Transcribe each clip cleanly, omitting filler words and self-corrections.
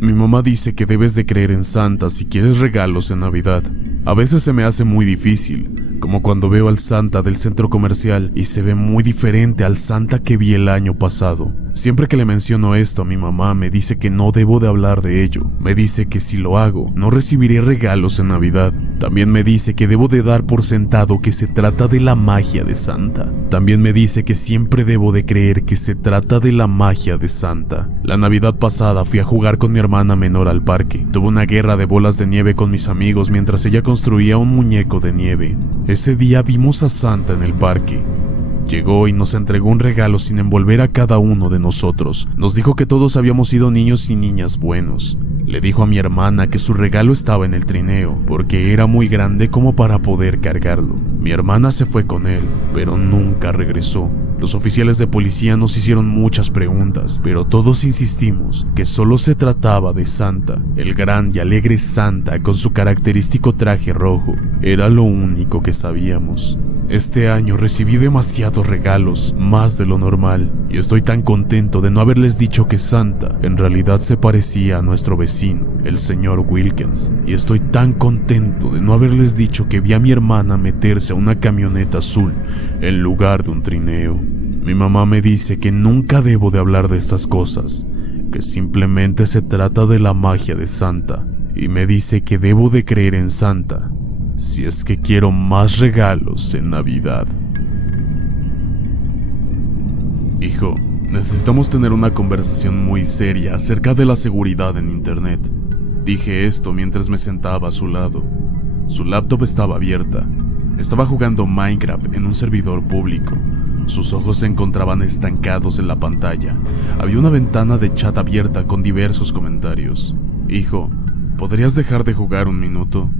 Mi mamá dice que debes de creer en Santa si quieres regalos en Navidad. A veces se me hace muy difícil, como cuando veo al Santa del centro comercial y se ve muy diferente al Santa que vi el año pasado. Siempre que le menciono esto a mi mamá me dice que no debo de hablar de ello. Me dice que si lo hago, no recibiré regalos en Navidad. También me dice que debo de dar por sentado que se trata de la magia de Santa. También me dice que siempre debo de creer que se trata de la magia de Santa. La Navidad pasada fui a jugar con mi hermana menor al parque. Tuve una guerra de bolas de nieve con mis amigos mientras ella construía un muñeco de nieve. Ese día vimos a Santa en el parque. Llegó y nos entregó un regalo sin envolver a cada uno de nosotros. Nos dijo que todos habíamos sido niños y niñas buenos. Le dijo a mi hermana que su regalo estaba en el trineo, porque era muy grande como para poder cargarlo. Mi hermana se fue con él, pero nunca regresó. Los oficiales de policía nos hicieron muchas preguntas, pero todos insistimos que solo se trataba de Santa. El gran y alegre Santa con su característico traje rojo. Era lo único que sabíamos. Este año recibí demasiados regalos, más de lo normal, y estoy tan contento de no haberles dicho que Santa en realidad se parecía a nuestro vecino, el señor Wilkins, y estoy tan contento de no haberles dicho que vi a mi hermana meterse a una camioneta azul en lugar de un trineo. Mi mamá me dice que nunca debo de hablar de estas cosas, que simplemente se trata de la magia de Santa, y me dice que debo de creer en Santa si es que quiero más regalos en Navidad. Hijo, necesitamos tener una conversación muy seria acerca de la seguridad en Internet. Dije esto mientras me sentaba a su lado. Su laptop estaba abierta. Estaba jugando Minecraft en un servidor público. Sus ojos se encontraban estancados en la pantalla. Había una ventana de chat abierta con diversos comentarios. Hijo, ¿podrías dejar de jugar un minuto?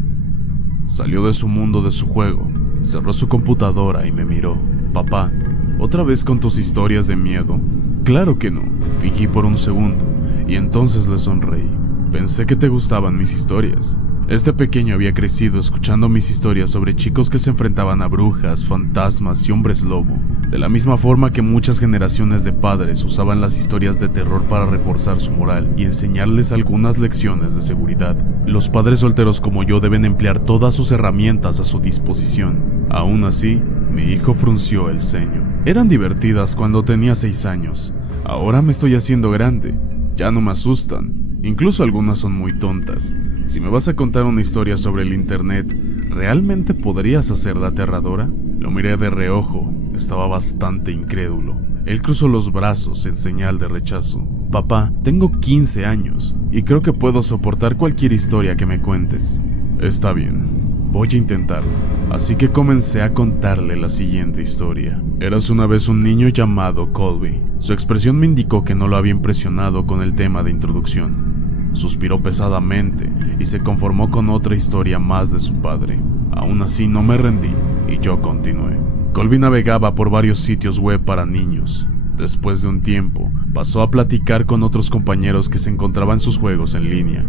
Salió de su mundo de su juego, cerró su computadora y me miró. Papá, ¿otra vez con tus historias de miedo? Claro que no, fingí por un segundo, y entonces le sonreí. Pensé que te gustaban mis historias. Este pequeño había crecido escuchando mis historias sobre chicos que se enfrentaban a brujas, fantasmas y hombres lobo, de la misma forma que muchas generaciones de padres usaban las historias de terror para reforzar su moral y enseñarles algunas lecciones de seguridad. Los padres solteros como yo deben emplear todas sus herramientas a su disposición. Aún así, mi hijo frunció el ceño. Eran divertidas cuando tenía 6 años. Ahora me estoy haciendo grande. Ya no me asustan. Incluso algunas son muy tontas. Si me vas a contar una historia sobre el internet, ¿realmente podrías hacerla aterradora? Lo miré de reojo. Estaba bastante incrédulo. Él cruzó los brazos en señal de rechazo. Papá, tengo 15 años y creo que puedo soportar cualquier historia que me cuentes. Está bien, voy a intentarlo. Así que comencé a contarle la siguiente historia. Eras una vez un niño llamado Colby. Su expresión me indicó que no lo había impresionado con el tema de introducción. Suspiró pesadamente y se conformó con otra historia más de su padre. Aún así no me rendí y yo continué. Colby navegaba por varios sitios web para niños. Después de un tiempo, pasó a platicar con otros compañeros que se encontraban en sus juegos en línea.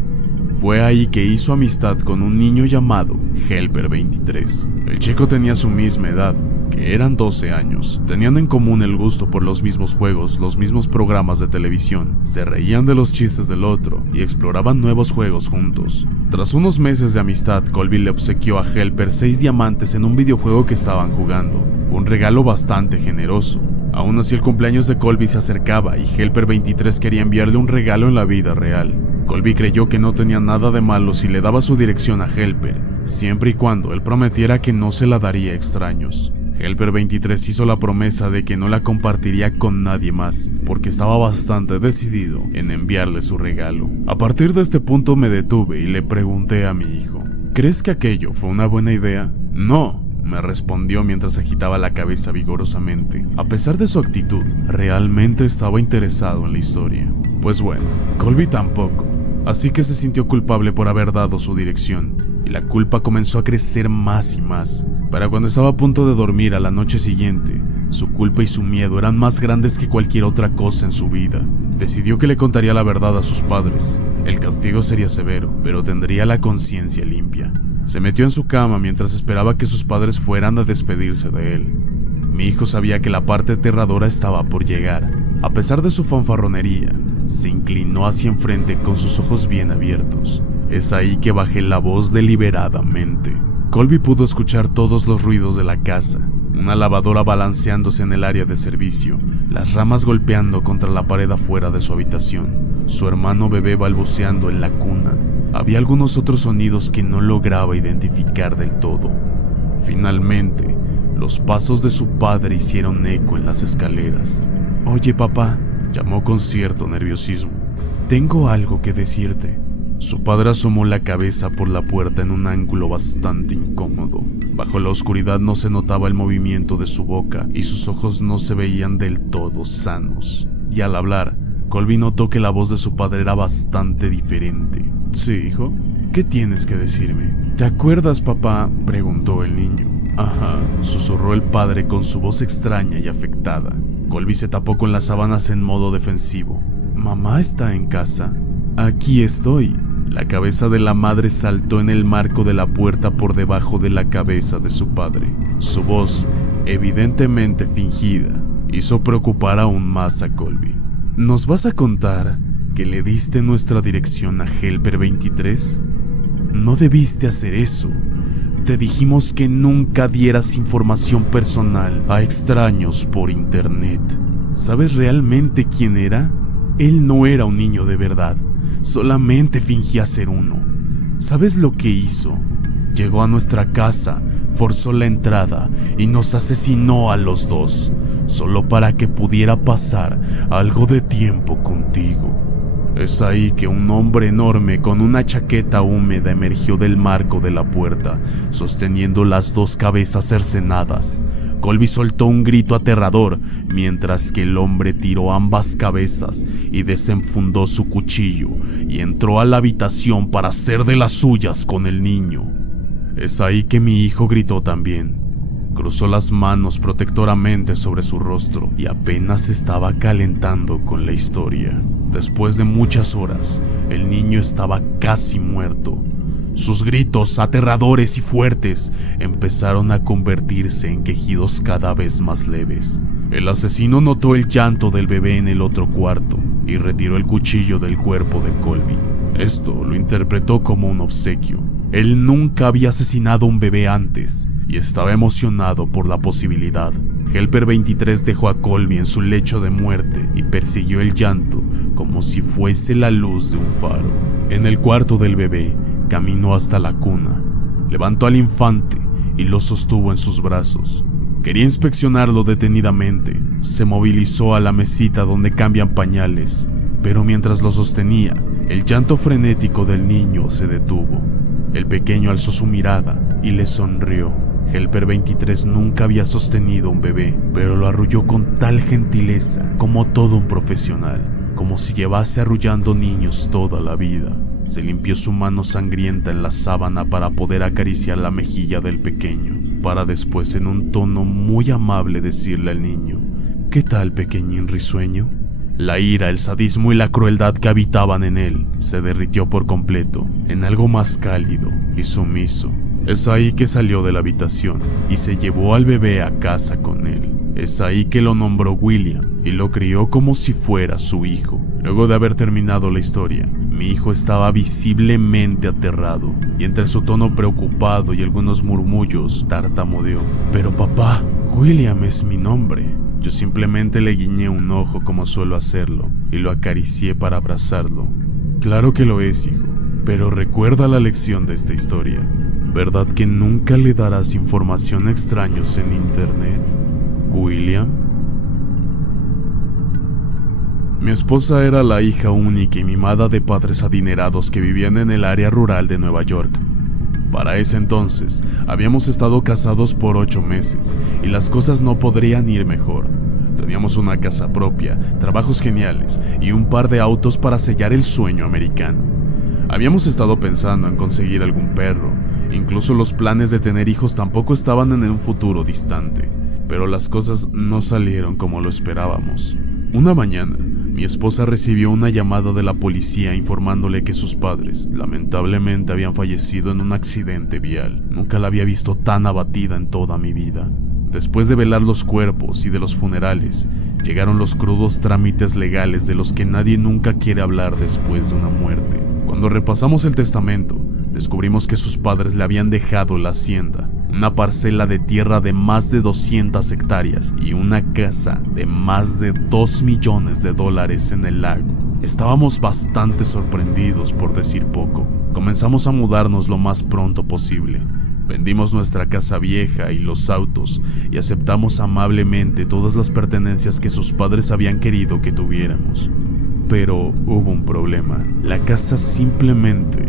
Fue ahí que hizo amistad con un niño llamado Helper 23. El chico tenía su misma edad, que eran 12 años. Tenían en común el gusto por los mismos juegos, los mismos programas de televisión. Se reían de los chistes del otro y exploraban nuevos juegos juntos. Tras unos meses de amistad, Colby le obsequió a Helper 6 diamantes en un videojuego que estaban jugando. Fue un regalo bastante generoso. Aún así el cumpleaños de Colby se acercaba y Helper 23 quería enviarle un regalo en la vida real. Colby creyó que no tenía nada de malo si le daba su dirección a Helper, siempre y cuando él prometiera que no se la daría a extraños. Helper 23 hizo la promesa de que no la compartiría con nadie más, porque estaba bastante decidido en enviarle su regalo. A partir de este punto me detuve y le pregunté a mi hijo, ¿crees que aquello fue una buena idea? No, me respondió mientras agitaba la cabeza vigorosamente. A pesar de su actitud, realmente estaba interesado en la historia. Pues bueno, Colby tampoco, así que se sintió culpable por haber dado su dirección, y la culpa comenzó a crecer más y más. Para cuando estaba a punto de dormir a la noche siguiente, su culpa y su miedo eran más grandes que cualquier otra cosa en su vida. Decidió que le contaría la verdad a sus padres. El castigo sería severo, pero tendría la conciencia limpia. Se metió en su cama mientras esperaba que sus padres fueran a despedirse de él. Mi hijo sabía que la parte aterradora estaba por llegar. A pesar de su fanfarronería, se inclinó hacia enfrente con sus ojos bien abiertos. Es ahí que bajé la voz deliberadamente. Colby pudo escuchar todos los ruidos de la casa: una lavadora balanceándose en el área de servicio, las ramas golpeando contra la pared afuera de su habitación, su hermano bebé balbuceando en la cuna. Había algunos otros sonidos que no lograba identificar del todo. Finalmente, los pasos de su padre hicieron eco en las escaleras. «Oye, papá», llamó con cierto nerviosismo, «tengo algo que decirte». Su padre asomó la cabeza por la puerta en un ángulo bastante incómodo. Bajo la oscuridad no se notaba el movimiento de su boca y sus ojos no se veían del todo sanos. Y al hablar, Colby notó que la voz de su padre era bastante diferente. «Sí, hijo, ¿qué tienes que decirme?» «¿Te acuerdas, papá?», preguntó el niño. «Ajá», susurró el padre con su voz extraña y afectada. Colby se tapó con las sábanas en modo defensivo. «¿Mamá está en casa?» «Aquí estoy». La cabeza de la madre saltó en el marco de la puerta por debajo de la cabeza de su padre. Su voz, evidentemente fingida, hizo preocupar aún más a Colby. «¿Nos vas a contar que le diste nuestra dirección a Helper 23? No debiste hacer eso. Te dijimos que nunca dieras información personal a extraños por internet. ¿Sabes realmente quién era? Él no era un niño de verdad. Solamente fingía ser uno. ¿Sabes lo que hizo? Llegó a nuestra casa, forzó la entrada y nos asesinó a los dos, solo para que pudiera pasar algo de tiempo contigo». Es ahí que un hombre enorme con una chaqueta húmeda emergió del marco de la puerta, sosteniendo las dos cabezas cercenadas. Colby soltó un grito aterrador, mientras que el hombre tiró ambas cabezas y desenfundó su cuchillo y entró a la habitación para hacer de las suyas con el niño. Es ahí que mi hijo gritó también. Cruzó las manos protectoramente sobre su rostro y apenas estaba calentando con la historia. Después de muchas horas, el niño estaba casi muerto. Sus gritos, aterradores y fuertes, empezaron a convertirse en quejidos cada vez más leves. El asesino notó el llanto del bebé en el otro cuarto y retiró el cuchillo del cuerpo de Colby. Esto lo interpretó como un obsequio. Él nunca había asesinado a un bebé antes y estaba emocionado por la posibilidad. Helper 23 dejó a Colby en su lecho de muerte y persiguió el llanto como si fuese la luz de un faro. En el cuarto del bebé, caminó hasta la cuna, levantó al infante y lo sostuvo en sus brazos. Quería inspeccionarlo detenidamente. Se movilizó a la mesita donde cambian pañales, pero mientras lo sostenía, el llanto frenético del niño se detuvo. El pequeño alzó su mirada y le sonrió. Helper 23 nunca había sostenido un bebé, pero lo arrulló con tal gentileza como todo un profesional, como si llevase arrullando niños toda la vida. Se limpió su mano sangrienta en la sábana para poder acariciar la mejilla del pequeño, para después en un tono muy amable decirle al niño: «¿Qué tal, pequeñín risueño?». La ira, el sadismo y la crueldad que habitaban en él se derritió por completo en algo más cálido y sumiso. Es ahí que salió de la habitación y se llevó al bebé a casa con él. Es ahí que lo nombró William y lo crió como si fuera su hijo. Luego de haber terminado la historia, mi hijo estaba visiblemente aterrado y entre su tono preocupado y algunos murmullos tartamudeó: «Pero papá, William es mi nombre». Yo simplemente le guiñé un ojo como suelo hacerlo y lo acaricié para abrazarlo. «Claro que lo es, hijo, pero recuerda la lección de esta historia. ¿Verdad que nunca le darás información a extraños en internet, William?». Mi esposa era la hija única y mimada de padres adinerados que vivían en el área rural de Nueva York. Para ese entonces, habíamos estado casados por 8 meses y las cosas no podrían ir mejor. Teníamos una casa propia, trabajos geniales y un par de autos para sellar el sueño americano. Habíamos estado pensando en conseguir algún perro. Incluso los planes de tener hijos tampoco estaban en un futuro distante, pero las cosas no salieron como lo esperábamos. Una mañana, mi esposa recibió una llamada de la policía informándole que sus padres, lamentablemente, habían fallecido en un accidente vial. Nunca la había visto tan abatida en toda mi vida. Después de velar los cuerpos y de los funerales, llegaron los crudos trámites legales de los que nadie nunca quiere hablar después de una muerte. Cuando repasamos el testamento, descubrimos que sus padres le habían dejado la hacienda, una parcela de tierra de más de 200 hectáreas y una casa de más de $2 millones en el lago. Estábamos bastante sorprendidos, por decir poco. Comenzamos a mudarnos lo más pronto posible. Vendimos nuestra casa vieja y los autos y aceptamos amablemente todas las pertenencias que sus padres habían querido que tuviéramos. Pero hubo un problema. La casa simplemente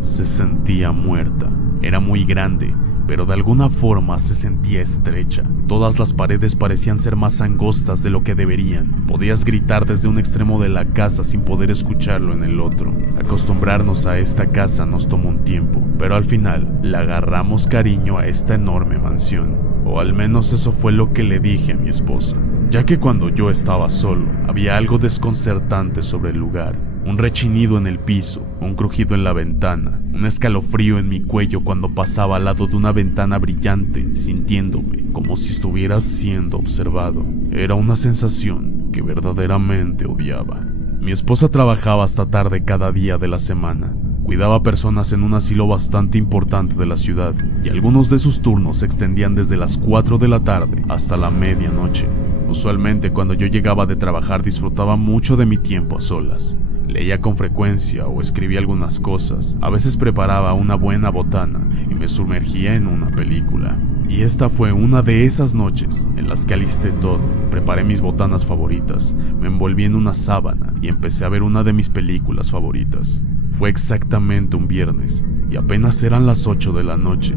se sentía muerta. Era muy grande, pero de alguna forma se sentía estrecha. Todas las paredes parecían ser más angostas de lo que deberían. Podías gritar desde un extremo de la casa sin poder escucharlo en el otro. Acostumbrarnos a esta casa nos tomó un tiempo, pero al final le agarramos cariño a esta enorme mansión. O al menos eso fue lo que le dije a mi esposa, ya que cuando yo estaba solo, había algo desconcertante sobre el lugar. Un rechinido en el piso, un crujido en la ventana, un escalofrío en mi cuello cuando pasaba al lado de una ventana brillante, sintiéndome como si estuviera siendo observado. Era una sensación que verdaderamente odiaba. Mi esposa trabajaba hasta tarde cada día de la semana. Cuidaba personas en un asilo bastante importante de la ciudad, y algunos de sus turnos se extendían desde las 4 de la tarde hasta la medianoche. Usualmente cuando yo llegaba de trabajar disfrutaba mucho de mi tiempo a solas. Leía con frecuencia o escribía algunas cosas. A veces preparaba una buena botana y me sumergía en una película. Y esta fue una de esas noches en las que alisté todo. Preparé mis botanas favoritas, me envolví en una sábana y empecé a ver una de mis películas favoritas. Fue exactamente un viernes y apenas eran las 8 de la noche.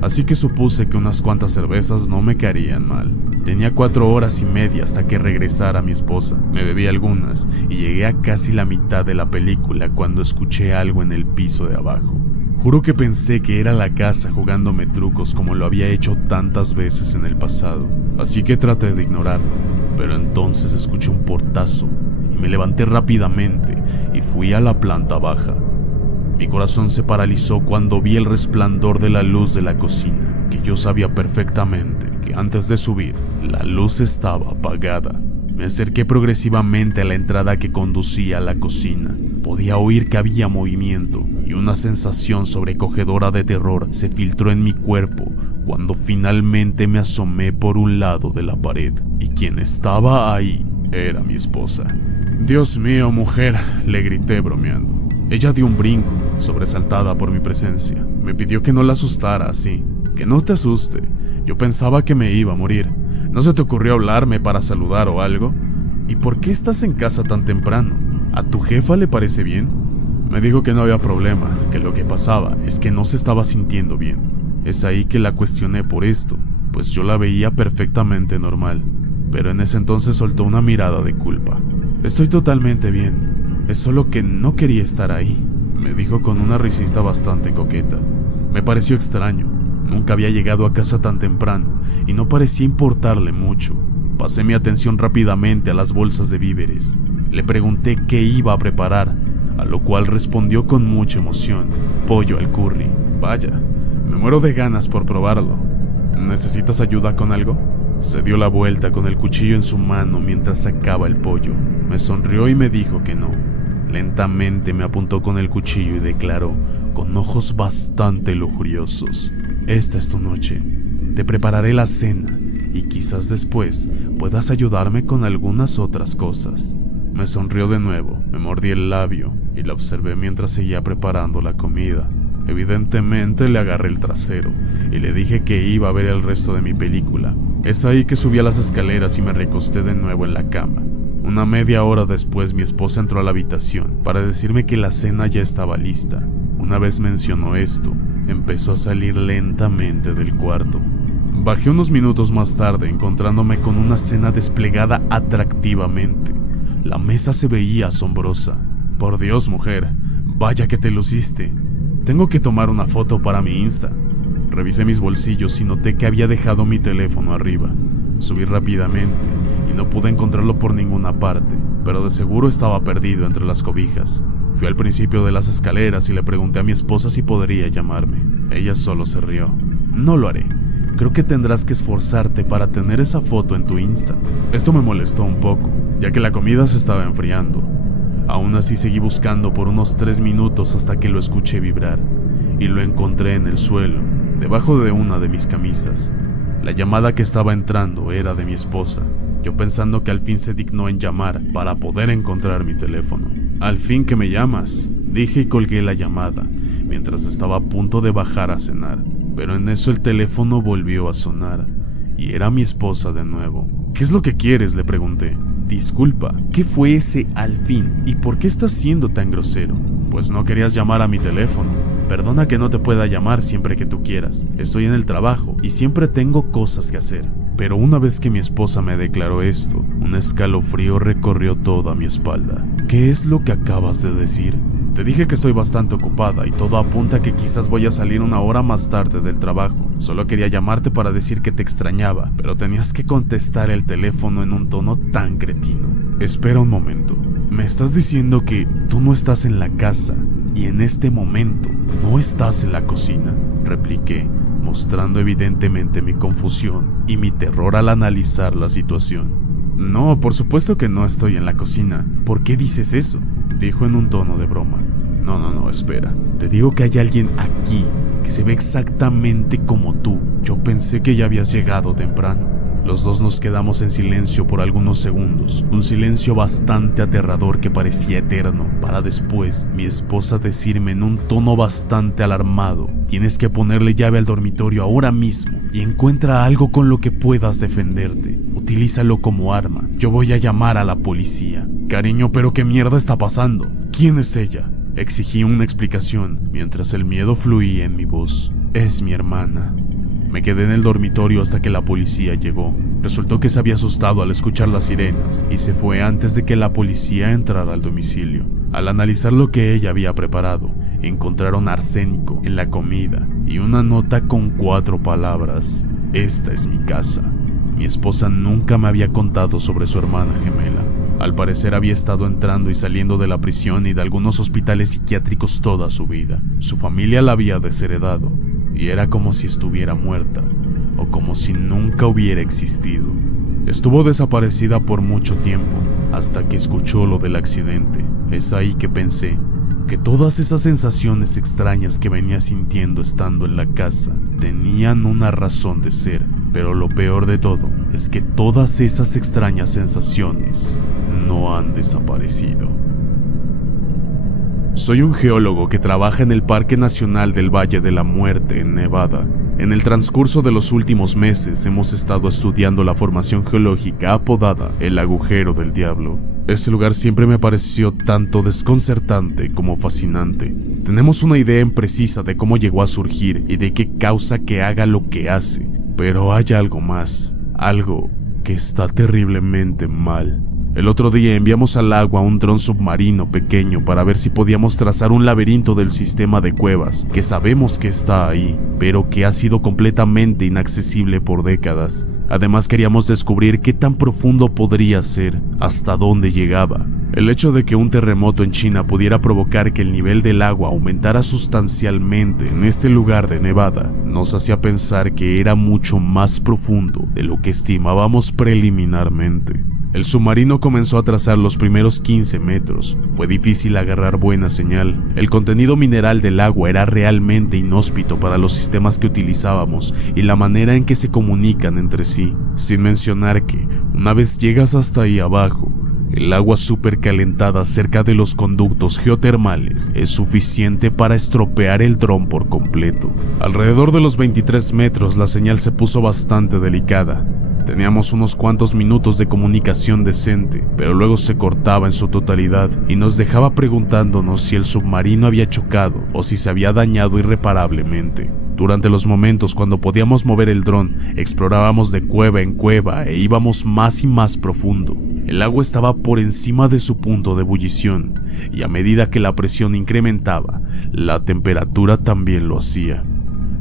Así que supuse que unas cuantas cervezas no me caerían mal. Tenía 4 horas y media hasta que regresara mi esposa. Me bebí algunas y llegué a casi la mitad de la película cuando escuché algo en el piso de abajo. Juro que pensé que era la casa jugándome trucos como lo había hecho tantas veces en el pasado. Así que traté de ignorarlo, pero entonces escuché un portazo y me levanté rápidamente y fui a la planta baja. Mi corazón se paralizó cuando vi el resplandor de la luz de la cocina, que yo sabía perfectamente que antes de subir, la luz estaba apagada. Me acerqué progresivamente a la entrada que conducía a la cocina. Podía oír que había movimiento y una sensación sobrecogedora de terror se filtró en mi cuerpo cuando finalmente me asomé por un lado de la pared, y quien estaba ahí era mi esposa. «Dios mío, mujer», le grité bromeando. Ella dio un brinco, sobresaltada por mi presencia. Me pidió que no la asustara así. «Que no te asuste. Yo pensaba que me iba a morir. ¿No se te ocurrió hablarme para saludar o algo? ¿Y por qué estás en casa tan temprano? ¿A tu jefa le parece bien?» Me dijo que no había problema, que lo que pasaba es que no se estaba sintiendo bien. Es ahí que la cuestioné por esto, pues yo la veía perfectamente normal. Pero en ese entonces soltó una mirada de culpa. «Estoy totalmente bien. Es solo que no quería estar ahí», me dijo con una risita bastante coqueta. Me pareció extraño. Nunca había llegado a casa tan temprano y no parecía importarle mucho. Pasé mi atención rápidamente a las bolsas de víveres. Le pregunté qué iba a preparar, a lo cual respondió con mucha emoción: «Pollo al curry». «Vaya, me muero de ganas por probarlo. ¿Necesitas ayuda con algo?». Se dio la vuelta con el cuchillo en su mano mientras sacaba el pollo. Me sonrió y me dijo que no. Lentamente me apuntó con el cuchillo y declaró, con ojos bastante lujuriosos: «Esta es tu noche. Te prepararé la cena y quizás después puedas ayudarme con algunas otras cosas». Me sonrió de nuevo, me mordí el labio y la observé mientras seguía preparando la comida. Evidentemente le agarré el trasero y le dije que iba a ver el resto de mi película. Es ahí que subí a las escaleras y me recosté de nuevo en la cama. Una media hora después mi esposa entró a la habitación para decirme que la cena ya estaba lista. Una vez mencionó esto, empezó a salir lentamente del cuarto. Bajé unos minutos más tarde encontrándome con una cena desplegada atractivamente. La mesa se veía asombrosa. «Por Dios, mujer, vaya que te luciste. Tengo que tomar una foto para mi Insta». Revisé mis bolsillos y noté que había dejado mi teléfono arriba. Subí rápidamente y no pude encontrarlo por ninguna parte, pero de seguro estaba perdido entre las cobijas. Fui al principio de las escaleras y le pregunté a mi esposa si podría llamarme. Ella solo se rió. «No lo haré, creo que tendrás que esforzarte para tener esa foto en tu Insta. Esto me molestó un poco, ya que la comida se estaba enfriando. Aún así seguí buscando por unos 3 minutos hasta que lo escuché vibrar, y lo encontré en el suelo, debajo de una de mis camisas. La llamada que estaba entrando era de mi esposa, yo pensando que al fin se dignó en llamar para poder encontrar mi teléfono. «Al fin que me llamas», dije y colgué la llamada, mientras estaba a punto de bajar a cenar. Pero en eso el teléfono volvió a sonar, y era mi esposa de nuevo. «¿Qué es lo que quieres?», le pregunté. «Disculpa, ¿qué fue ese al fin? ¿Y por qué estás siendo tan grosero?». «Pues no querías llamar a mi teléfono. Perdona que no te pueda llamar siempre que tú quieras. Estoy en el trabajo y siempre tengo cosas que hacer». Pero una vez que mi esposa me declaró esto, un escalofrío recorrió toda mi espalda. «¿Qué es lo que acabas de decir?». «Te dije que estoy bastante ocupada y todo apunta a que quizás voy a salir una hora más tarde del trabajo. Solo quería llamarte para decir que te extrañaba, pero tenías que contestar el teléfono en un tono tan cretino». «Espera un momento. ¿Me estás diciendo que tú no estás en la casa y en este momento no estás en la cocina?», repliqué, mostrando evidentemente mi confusión y mi terror al analizar la situación. «No, por supuesto que no estoy en la cocina. ¿Por qué dices eso?», dijo en un tono de broma. No, espera. Te digo que hay alguien aquí que se ve exactamente como tú. Yo pensé que ya habías llegado temprano». Los dos nos quedamos en silencio por algunos segundos, un silencio bastante aterrador que parecía eterno, para después mi esposa decirme en un tono bastante alarmado: «Tienes que ponerle llave al dormitorio ahora mismo y encuentra algo con lo que puedas defenderte. Utilízalo como arma. Yo voy a llamar a la policía». «Cariño, ¿pero qué mierda está pasando? ¿Quién es ella?», exigí una explicación mientras el miedo fluía en mi voz. «Es mi hermana». Me quedé en el dormitorio hasta que la policía llegó. Resultó que se había asustado al escuchar las sirenas y se fue antes de que la policía entrara al domicilio. Al analizar lo que ella había preparado, encontraron arsénico en la comida y una nota con 4 palabras: «Esta es mi casa». Mi esposa nunca me había contado sobre su hermana gemela. Al parecer había estado entrando y saliendo de la prisión y de algunos hospitales psiquiátricos toda su vida. Su familia la había desheredado y era como si estuviera muerta o como si nunca hubiera existido. Estuvo desaparecida por mucho tiempo hasta que escuchó lo del accidente. Es ahí que pensé que todas esas sensaciones extrañas que venía sintiendo estando en la casa tenían una razón de ser. Pero lo peor de todo es que todas esas extrañas sensaciones no han desaparecido. Soy un geólogo que trabaja en el Parque Nacional del Valle de la Muerte en Nevada. En el transcurso de los últimos meses hemos estado estudiando la formación geológica apodada el Agujero del Diablo. Ese lugar siempre me pareció tanto desconcertante como fascinante. Tenemos una idea imprecisa de cómo llegó a surgir y de qué causa que haga lo que hace, pero hay algo más, algo que está terriblemente mal. El otro día enviamos al agua un dron submarino pequeño para ver si podíamos trazar un laberinto del sistema de cuevas que sabemos que está ahí, pero que ha sido completamente inaccesible por décadas. Además queríamos descubrir qué tan profundo podría ser, hasta dónde llegaba. El hecho de que un terremoto en China pudiera provocar que el nivel del agua aumentara sustancialmente en este lugar de Nevada nos hacía pensar que era mucho más profundo de lo que estimábamos preliminarmente. El submarino comenzó a trazar los primeros 15 metros. Fue difícil agarrar buena señal. El contenido mineral del agua era realmente inhóspito para los sistemas que utilizábamos y la manera en que se comunican entre sí. Sin mencionar que, una vez llegas hasta ahí abajo, el agua supercalentada cerca de los conductos geotermales es suficiente para estropear el dron por completo. Alrededor de los 23 metros la señal se puso bastante delicada. Teníamos unos cuantos minutos de comunicación decente, pero luego se cortaba en su totalidad y nos dejaba preguntándonos si el submarino había chocado o si se había dañado irreparablemente. Durante los momentos cuando podíamos mover el dron, explorábamos de cueva en cueva e íbamos más y más profundo. El agua estaba por encima de su punto de ebullición y a medida que la presión incrementaba, la temperatura también lo hacía.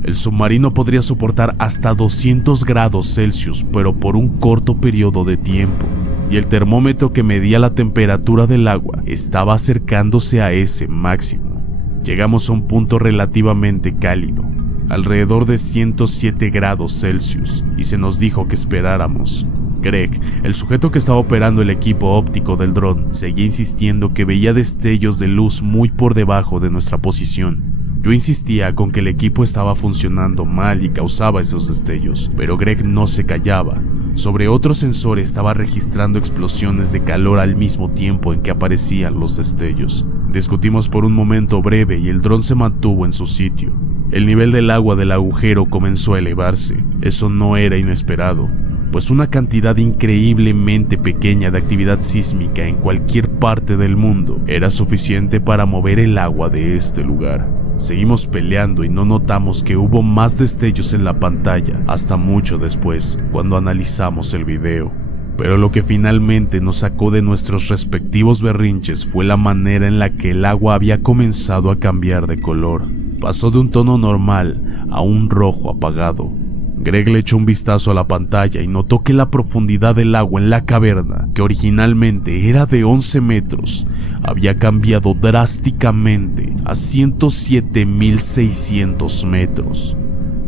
El submarino podría soportar hasta 200 grados Celsius, pero por un corto periodo de tiempo, y el termómetro que medía la temperatura del agua estaba acercándose a ese máximo. Llegamos a un punto relativamente cálido, alrededor de 107 grados Celsius, y se nos dijo que esperáramos. Greg, el sujeto que estaba operando el equipo óptico del dron, seguía insistiendo que veía destellos de luz muy por debajo de nuestra posición. Yo insistía con que el equipo estaba funcionando mal y causaba esos destellos, pero Greg no se callaba. Sobre otro sensor estaba registrando explosiones de calor al mismo tiempo en que aparecían los destellos. Discutimos por un momento breve y el dron se mantuvo en su sitio. El nivel del agua del agujero comenzó a elevarse. Eso no era inesperado, pues una cantidad increíblemente pequeña de actividad sísmica en cualquier parte del mundo era suficiente para mover el agua de este lugar. Seguimos peleando y no notamos que hubo más destellos en la pantalla hasta mucho después, cuando analizamos el video. Pero lo que finalmente nos sacó de nuestros respectivos berrinches fue la manera en la que el agua había comenzado a cambiar de color. Pasó de un tono normal a un rojo apagado. Greg le echó un vistazo a la pantalla y notó que la profundidad del agua en la caverna, que originalmente era de 11 metros, había cambiado drásticamente a 107.600 metros.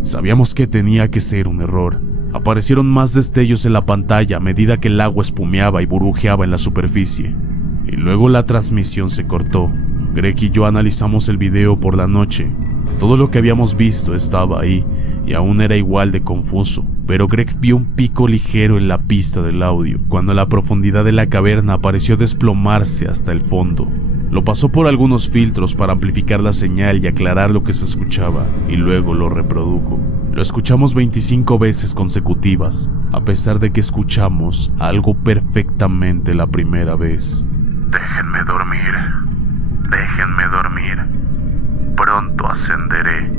Sabíamos que tenía que ser un error. Aparecieron más destellos en la pantalla a medida que el agua espumeaba y burbujeaba en la superficie. Y luego la transmisión se cortó. Greg y yo analizamos el video por la noche. Todo lo que habíamos visto estaba ahí y aún era igual de confuso, pero Greg vio un pico ligero en la pista del audio, cuando la profundidad de la caverna pareció desplomarse hasta el fondo. Lo pasó por algunos filtros para amplificar la señal y aclarar lo que se escuchaba, y luego lo reprodujo. Lo escuchamos 25 veces consecutivas, a pesar de que escuchamos algo perfectamente la primera vez. Déjenme dormir, déjenme dormir, pronto ascenderé.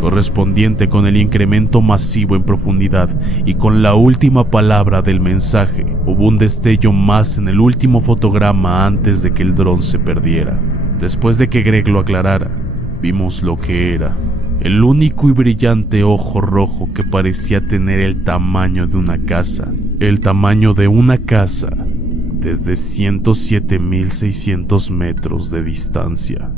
Correspondiente con el incremento masivo en profundidad y con la última palabra del mensaje, hubo un destello más en el último fotograma antes de que el dron se perdiera. Después de que Greg lo aclarara, vimos lo que era: el único y brillante ojo rojo que parecía tener el tamaño de una casa. El tamaño de una casa desde 107.600 metros de distancia.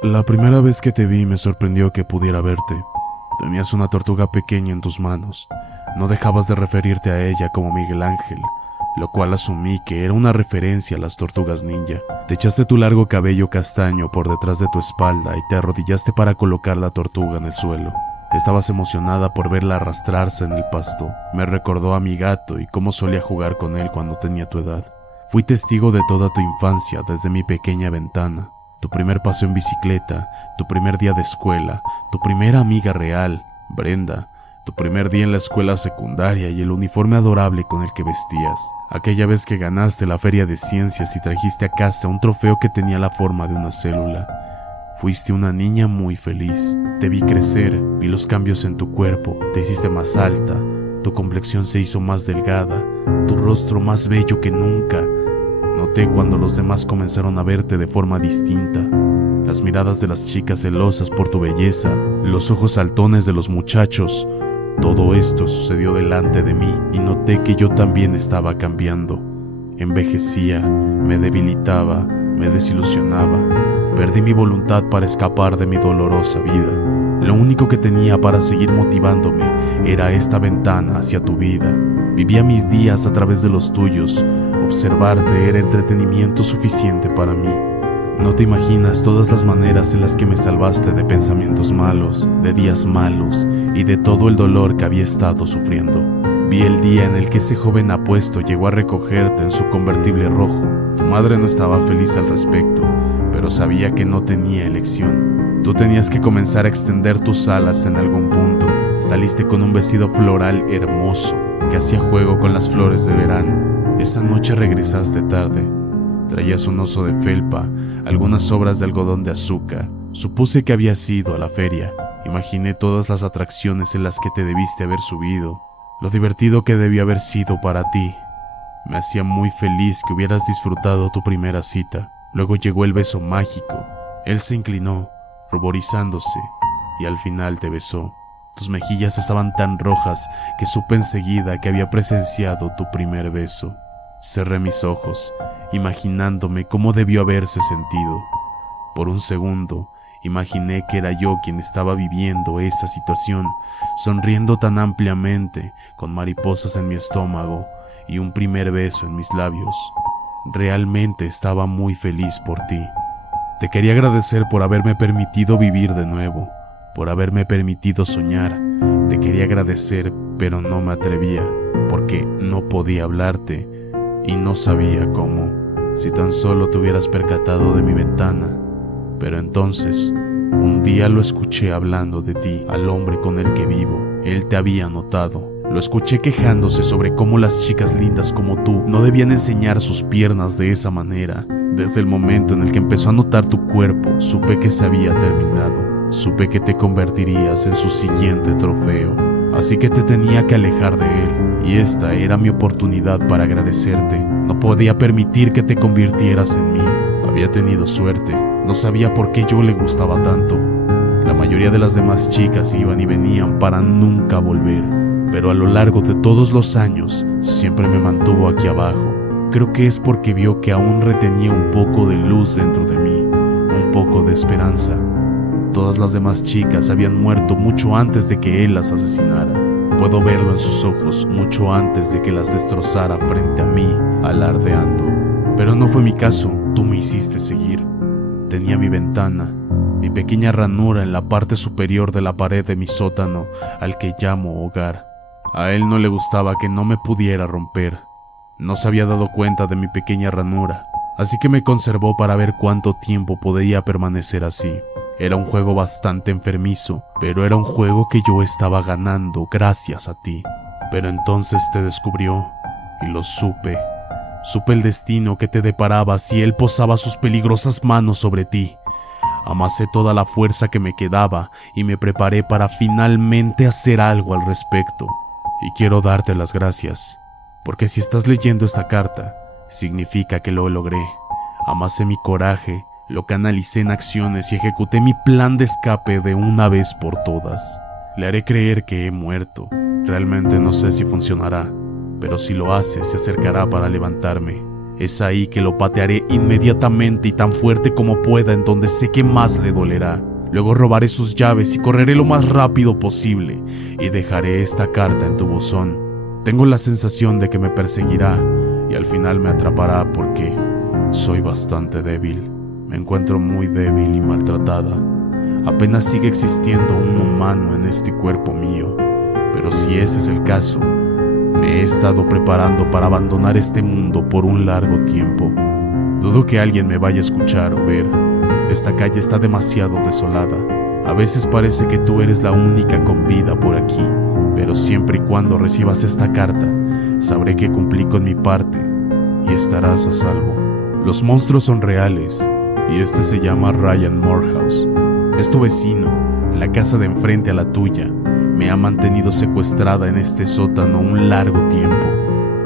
La primera vez que te vi me sorprendió que pudiera verte. Tenías una tortuga pequeña en tus manos. No dejabas de referirte a ella como Miguel Ángel, lo cual asumí que era una referencia a las tortugas ninja. Te echaste tu largo cabello castaño por detrás de tu espalda y te arrodillaste para colocar la tortuga en el suelo. Estabas emocionada por verla arrastrarse en el pasto. Me recordó a mi gato y cómo solía jugar con él cuando tenía tu edad. Fui testigo de toda tu infancia desde mi pequeña ventana. Tu primer paseo en bicicleta, tu primer día de escuela, tu primera amiga real, Brenda, tu primer día en la escuela secundaria y el uniforme adorable con el que vestías. Aquella vez que ganaste la feria de ciencias y trajiste a casa un trofeo que tenía la forma de una célula. Fuiste una niña muy feliz. Te vi crecer, vi los cambios en tu cuerpo, te hiciste más alta, tu complexión se hizo más delgada, tu rostro más bello que nunca. Noté cuando los demás comenzaron a verte de forma distinta. Las miradas de las chicas celosas por tu belleza, los ojos saltones de los muchachos. Todo esto sucedió delante de mí y noté que yo también estaba cambiando. Envejecía, me debilitaba, me desilusionaba. Perdí mi voluntad para escapar de mi dolorosa vida. Lo único que tenía para seguir motivándome era esta ventana hacia tu vida. Vivía mis días a través de los tuyos. Observarte era entretenimiento suficiente para mí. No te imaginas todas las maneras en las que me salvaste de pensamientos malos, de días malos y de todo el dolor que había estado sufriendo. Vi el día en el que ese joven apuesto llegó a recogerte en su convertible rojo. Tu madre no estaba feliz al respecto, pero sabía que no tenía elección. Tú tenías que comenzar a extender tus alas en algún punto. Saliste con un vestido floral hermoso que hacía juego con las flores de verano. Esa noche regresaste tarde. Traías un oso de felpa, algunas sobras de algodón de azúcar. Supuse que habías ido a la feria. Imaginé todas las atracciones en las que te debiste haber subido, lo divertido que debió haber sido para ti. Me hacía muy feliz que hubieras disfrutado tu primera cita. Luego llegó el beso mágico. Él se inclinó, ruborizándose, y al final te besó. Tus mejillas estaban tan rojas que supe enseguida que había presenciado tu primer beso. Cerré mis ojos, imaginándome cómo debió haberse sentido. Por un segundo, Imaginé que era yo quien estaba viviendo esa situación, sonriendo tan ampliamente, con mariposas en mi estómago y un primer beso en mis labios. Realmente estaba muy feliz por ti. Te quería agradecer por haberme permitido vivir de nuevo, por haberme permitido soñar. Te quería agradecer, pero no me atrevía, porque no podía hablarte y no sabía cómo. Si tan solo te hubieras percatado de mi ventana. Pero entonces, un día lo escuché hablando de ti al hombre con el que vivo. Él te había notado. Lo escuché quejándose sobre cómo las chicas lindas como tú no debían enseñar sus piernas de esa manera. Desde el momento en el que empezó a notar tu cuerpo, supe que se había terminado. Supe que te convertirías en su siguiente trofeo. Así que te tenía que alejar de él. Y esta era mi oportunidad para agradecerte. No podía permitir que te convirtieras en mí. Había tenido suerte. No sabía por qué yo le gustaba tanto. La mayoría de las demás chicas iban y venían para nunca volver. Pero a lo largo de todos los años, siempre me mantuvo aquí abajo. Creo que es porque vio que aún retenía un poco de luz dentro de mí, un poco de esperanza. Todas las demás chicas habían muerto mucho antes de que él las asesinara. Puedo verlo en sus ojos mucho antes de que las destrozara frente a mí, alardeando. Pero no fue mi caso, tú me hiciste seguir. Tenía mi ventana, mi pequeña ranura en la parte superior de la pared de mi sótano, al que llamo hogar. A él no le gustaba que no me pudiera romper. No se había dado cuenta de mi pequeña ranura, así que me conservó para ver cuánto tiempo podía permanecer así. Era un juego bastante enfermizo, pero era un juego que yo estaba ganando gracias a ti. Pero entonces te descubrió, y lo supe. Supe el destino que te deparaba si él posaba sus peligrosas manos sobre ti. Amasé toda la fuerza que me quedaba y me preparé para finalmente hacer algo al respecto. Y quiero darte las gracias, porque si estás leyendo esta carta, significa que lo logré. Amasé mi coraje, lo canalicé en acciones y ejecuté mi plan de escape de una vez por todas. Le haré creer que he muerto. Realmente no sé si funcionará, pero si lo hace, se acercará para levantarme. Es ahí que lo patearé inmediatamente y tan fuerte como pueda en donde sé que más le dolerá. Luego robaré sus llaves y correré lo más rápido posible y dejaré esta carta en tu buzón. Tengo la sensación de que me perseguirá y al final me atrapará porque soy bastante débil. Me encuentro muy débil y maltratada. Apenas sigue existiendo un humano en este cuerpo mío, pero si ese es el caso, me he estado preparando para abandonar este mundo por un largo tiempo. Dudo que alguien me vaya a escuchar o ver. Esta calle está demasiado desolada. A veces parece que tú eres la única con vida por aquí, pero siempre y cuando recibas esta carta, sabré que cumplí con mi parte y estarás a salvo. Los monstruos son reales y este se llama Ryan Morehouse. Es tu vecino, en la casa de enfrente a la tuya. Me ha mantenido secuestrada en este sótano un largo tiempo.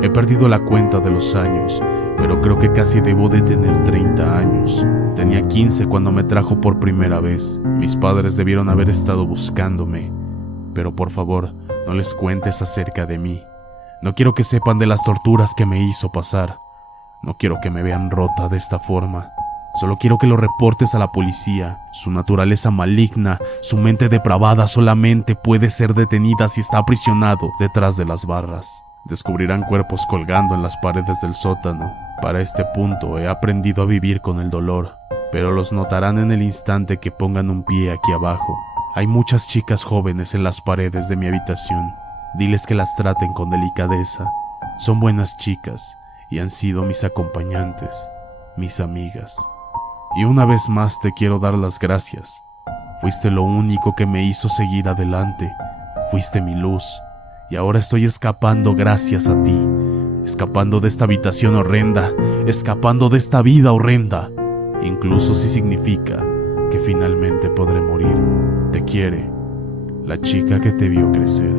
He perdido la cuenta de los años, pero creo que casi debo de tener 30 años. Tenía 15 cuando me trajo por primera vez. Mis padres debieron haber estado buscándome. Pero por favor, no les cuentes acerca de mí. No quiero que sepan de las torturas que me hizo pasar. No quiero que me vean rota de esta forma. Solo quiero que lo reportes a la policía. Su naturaleza maligna, su mente depravada solamente puede ser detenida si está aprisionado detrás de las barras. Descubrirán cuerpos colgando en las paredes del sótano. Para este punto he aprendido a vivir con el dolor, pero los notarán en el instante que pongan un pie aquí abajo. Hay muchas chicas jóvenes en las paredes de mi habitación. Diles que las traten con delicadeza. Son buenas chicas y han sido mis acompañantes, mis amigas. Y una vez más te quiero dar las gracias. Fuiste lo único que me hizo seguir adelante. Fuiste mi luz. Y ahora estoy escapando gracias a ti. Escapando de esta habitación horrenda. Escapando de esta vida horrenda. Incluso si significa que finalmente podré morir. Te quiere la chica que te vio crecer.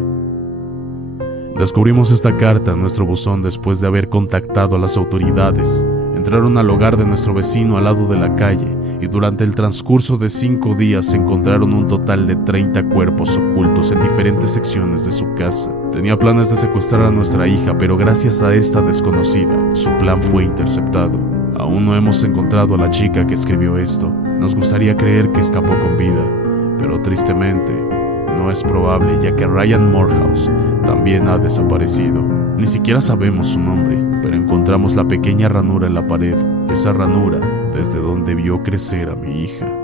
Descubrimos esta carta en nuestro buzón después de haber contactado a las autoridades. Entraron al hogar de nuestro vecino al lado de la calle y durante el transcurso de 5 días se encontraron un total de 30 cuerpos ocultos en diferentes secciones de su casa. Tenía planes de secuestrar a nuestra hija, pero gracias a esta desconocida, su plan fue interceptado. Aún no hemos encontrado a la chica que escribió esto, Nos gustaría creer que escapó con vida, pero tristemente no es probable, ya que Ryan Morehouse también ha desaparecido. Ni siquiera sabemos su nombre, pero encontramos la pequeña ranura en la pared, esa ranura desde donde vio crecer a mi hija.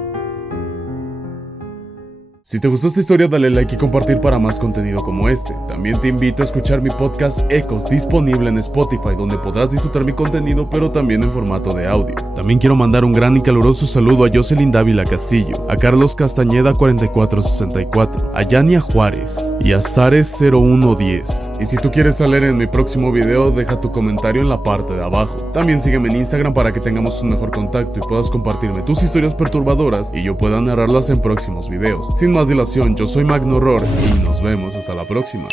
Si te gustó esta historia, dale like y compartir para más contenido como este. También te invito a escuchar mi podcast Ecos, disponible en Spotify, donde podrás disfrutar mi contenido, pero también en formato de audio. También quiero mandar un gran y caluroso saludo a Jocelyn Dávila Castillo, a Carlos Castañeda 4464, a Yania Juárez y a Zares 0110. Y si tú quieres salir en mi próximo video, deja tu comentario en la parte de abajo. También sígueme en Instagram para que tengamos un mejor contacto y puedas compartirme tus historias perturbadoras y yo pueda narrarlas en próximos videos. Sin más dilación, yo soy Magno Horror y nos vemos hasta la próxima.